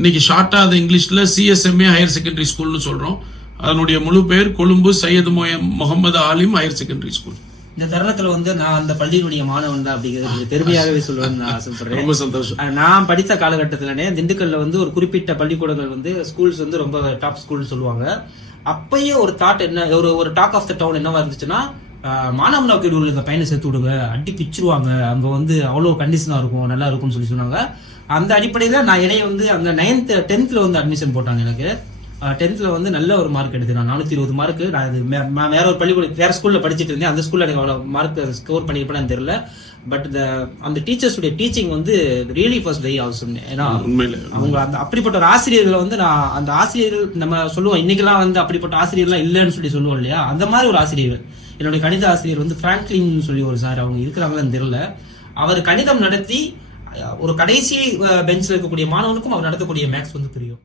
இன்னைக்கு ஷார்ட்டா அது இங்கிலீஷ்ல சிஎஸ்எம்ஏ ஹையர் செகண்டரி ஸ்கூல்னு சொல்றோம். அதனுடைய முழு பெயர் கொழும்பு சையது முகமது ஆலிம் ஹையர் செகண்டரி ஸ்கூல். இந்த தருணத்துல நான் அந்த பள்ளியினுடைய மாணவன் தான் அப்படிங்கிறது பெருமையாகவே சொல்லுவேன்னு நான் ஆசைப்படுறேன். ரொம்ப சந்தோஷம். நான் படித்த காலகட்டத்திலே திண்டுக்கல்ல ஒரு குறிப்பிட்ட பள்ளிக்கூடங்கள் ஸ்கூல்ஸ் ரொம்ப டாப் ஸ்கூல்னு சொல்லுவாங்க. அப்பயே ஒரு தாட் என்ன, ஒரு டாக் ஆஃப் த டவுன் என்னவா இருந்துச்சுன்னா, மாணவனாக்கு இந்த பையனை சேர்த்து விடுங்க, அடி பிச்சிருவாங்க, அங்க அவ்வளவு கண்டிஷனா இருக்கும், நல்லா இருக்கும்னு சொன்னாங்க. அந்த அடிப்படையில நான் இடையே அங்க 9th 10th அட்மிஷன் போட்டாங்க. எனக்கு 10th நல்ல ஒரு மார்க் எடுத்தேன். நான் 420 மார்க். நான் வேற ஒரு பள்ளிக்கூட வேற ஸ்கூல்ல படிச்சுட்டு இருந்தேன். அந்த ஸ்கூல்ல எனக்கு அவ்வளவு மார்க் ஸ்கோர் பண்ணிருப்பேன்னு தெரியல. பட் அந்த டீச்சர்ஸுடைய teaching really first very awesome. ஏன்னா அவங்க அந்த அப்படிப்பட்ட ஒரு ஆசிரியர்களை நான் அந்த ஆசிரியர்கள் நம்ம சொல்லுவோம் இன்னைக்கெல்லாம் அப்படிப்பட்ட ஆசிரியர்லாம் இல்லைன்னு சொல்லுவோம் இல்லையா, அந்த மாதிரி ஒரு ஆசிரியர்கள். என்னுடைய கணித ஆசிரியர் பிராங்க்லின் சொல்லி ஒரு சார், அவங்க இருக்கிறாங்களான்னு தெரியல. அவர் கணிதம் நடத்தி ஒரு கடைசி பெஞ்ச்ல இருக்கக்கூடிய மாணவனுக்கும் அவர் நடத்தக்கூடிய மேக்ஸ் தெரியும்.